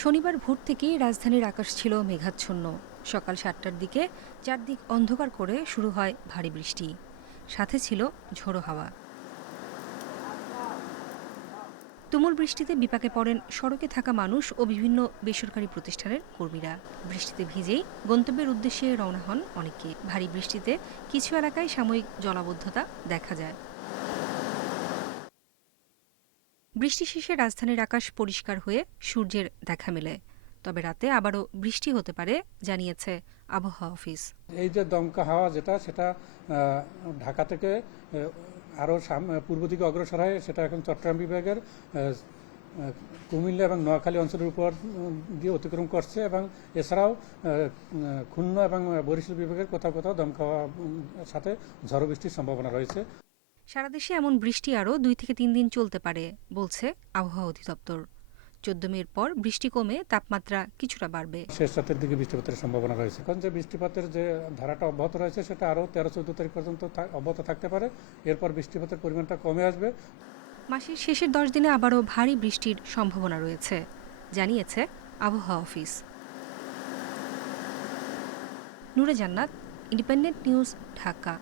শনিবার ভোর থেকেই রাজধানীর আকাশ ছিল মেঘাচ্ছন্ন। সকাল ৭টার দিকে চারদিক অন্ধকার করে শুরু হয় ভারী বৃষ্টি, সাথে ছিল ঝোড়ো হাওয়া। তুমুল বৃষ্টিতে বিপাকে পড়েন সড়কে থাকা মানুষ ও বিভিন্ন বেসরকারি প্রতিষ্ঠানের কর্মীরা। বৃষ্টিতে ভিজেই গন্তব্যের উদ্দেশ্যে রওনা হন অনেকে। ভারী বৃষ্টিতে কিছু এলাকায় সাময়িক জলাবদ্ধতা দেখা যায়। বৃষ্টি শেষে রাজধানীর আকাশ পরিষ্কার হয়ে সূর্যের দেখা মেলে, তবে রাতে আবারও বৃষ্টি হতে পারে জানিয়েছে আবহাওয়া অফিস। এই যে দমকা হাওয়া সেটা ঢাকা থেকে আরও পূর্ব দিকে অগ্রসর হয়, সেটা এখন চট্টগ্রাম বিভাগের কুমিল্লা এবং নোয়াখালী অঞ্চলের উপর দিয়ে অতিক্রম করছে এবং এছাড়াও খুলনা এবং বরিশাল বিভাগের কোথাও কোথাও দমকা হাওয়ার সাথে ঝড়ো বৃষ্টির সম্ভাবনা রয়েছে। সারা দেশে এমন বৃষ্টি আরও 2 থেকে 3 দিন চলতে পারে বলছে আবহাওয়া অধিদপ্তর। 14 মের পর বৃষ্টি কমে তাপমাত্রা কিছুটা বাড়বে। শেষ রাতের দিকে বৃষ্টিপাতের সম্ভাবনা রয়েছে, কারণ যে বৃষ্টিপাতের যে ধারাটা অব্যাহত রয়েছে সেটা আরও 13-14 তারিখ পর্যন্ত অব্যাহত থাকতে পারে। এরপর বৃষ্টিপাতের পরিমাণটা কমে আসবে। মাসের শেষের 10 দিনে আবারও ভারী বৃষ্টির সম্ভাবনা রয়েছে জানিয়েছে আবহাওয়া অফিস। নূরে জান্নাত, ইন্ডিপেন্ডেন্ট নিউজ, ঢাকা।